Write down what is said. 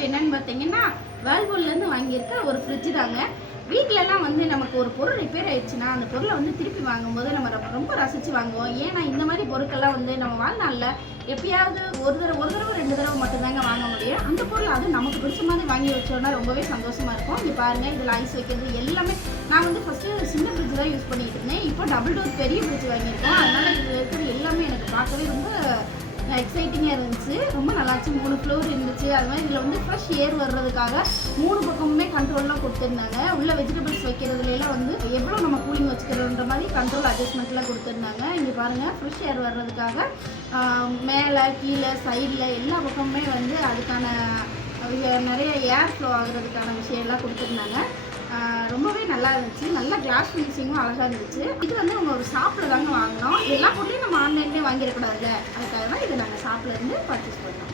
பொருள் என்னன்னு பார்த்தீங்கன்னா வேர்ல்பூல்லேருந்து வாங்கியிருக்க ஒரு ஃப்ரிட்ஜ் தாங்க. வீட்டிலலாம் வந்து நமக்கு ஒரு பொருள் ரிப்பேர் ஆயிடுச்சுன்னா அந்த பொருளை வந்து திருப்பி வாங்கும்போது நம்ம ரொம்ப ரசித்து வாங்குவோம். ஏன்னா இந்த மாதிரி பொருட்கள்லாம் வந்து நம்ம வாழ்நாளில் எப்பயாவது ஒரு தடவை 2 தடவை மட்டும்தாங்க வாங்க முடியும். அந்த பொருள் அது நமக்கு பிடிச்ச மாதிரி வாங்கி வச்சோன்னா ரொம்பவே சந்தோஷமாக இருக்கும். இங்கே பாருங்கள், இதில் ஐஸ் வைக்கிறது எல்லாமே. நான் வந்து ஃபஸ்ட்டு சின்ன ஃப்ரிட்ஜ் தான் யூஸ் பண்ணிகிட்டு இருந்தேன். இப்போ டபுள் டோர் பெரிய ஃப்ரிட்ஜ் வாங்கியிருக்கோம். அதனால் இதில் இருக்கிறது எல்லாமே எனக்கு பார்க்கவே ரொம்ப எக்ஸைட்டிங்காக இருந்துச்சு. ரொம்ப நல்லாச்சு. 3 ஃப்ளோர் இருந்துச்சு. அது மாதிரி இதில் வந்து ஃப்ரெஷ் ஏர் வர்றதுக்காக 3 பக்கமுமே கண்ட்ரோல்லாம் கொடுத்துருந்தாங்க. உள்ள வெஜிடபிள்ஸ் வைக்கிறதுலாம் வந்து எவ்வளோ நம்ம கூலிங் வச்சுக்கிறோன்ற மாதிரி கண்ட்ரோல் அட்ஜஸ்ட்மெண்ட்லாம் கொடுத்துருந்தாங்க. இங்கே பாருங்கள், ஃப்ரெஷ் ஏர் வர்றதுக்காக மேலே கீழே சைடில் எல்லா பக்கமுமே வந்து அதுக்கான நிறைய ஏர் ஃப்ளோ ஆகுறதுக்கான விஷயம்லாம் கொடுத்துருந்தாங்க. ரொம்பவே நல்லா இருந்துச்சு. நல்லா கிளாஸ் ஃபினிஷிங்கும் அழகாக இருந்துச்சு. இது வந்து நம்ம ஒரு ஷாப்பில் தாங்க வாங்கினோம். எல்லா பொருளையும் நம்ம ஆன்லைன்லேயே வாங்கிடக்கூடாதுல்ல, அதுக்காக தான் இதை நாங்கள் ஷாப்பில் இருந்து பர்ச்சேஸ் பண்ணோம்.